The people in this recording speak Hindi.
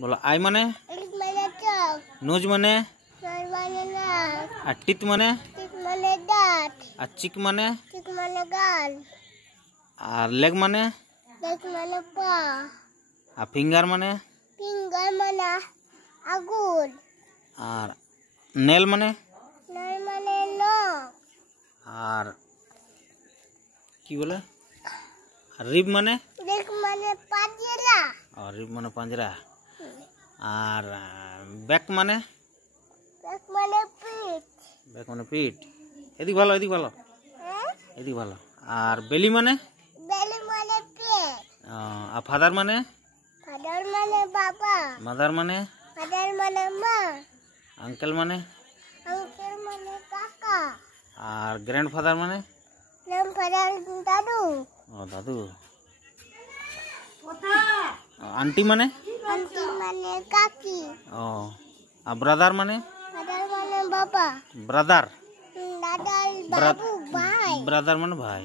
बोलो आई माने एक माने चौक, नोज माने नर माने नाक, टित माने टिक माने दांत, चिक माने चिक माने गाल, लेग माने लेग माने पाँव, फिंगर माने फिंगर माने आंगुर, और नेल माने नर माने नख, और की बोले रिब माने रिब माने पंजरा, और रिब माने पंजरा और बैक माने बैक माने पीठ, बैक माने पीठ एदिक भालो एदिक भालो और बेली माने बेली माने पेट, और फादर माने फादर माने बाबा, मदर माने माँ, अंकल माने अंकल माने काका, और ग्रैंडफादर माने ग्रैंडफादर दादू, दादू आंटी माने आंटी माने काकी, और ब्रदर माने ब्रदर माने बाबा, ब्रदर दादा बाबू भाई, ब्रदर माने भाई।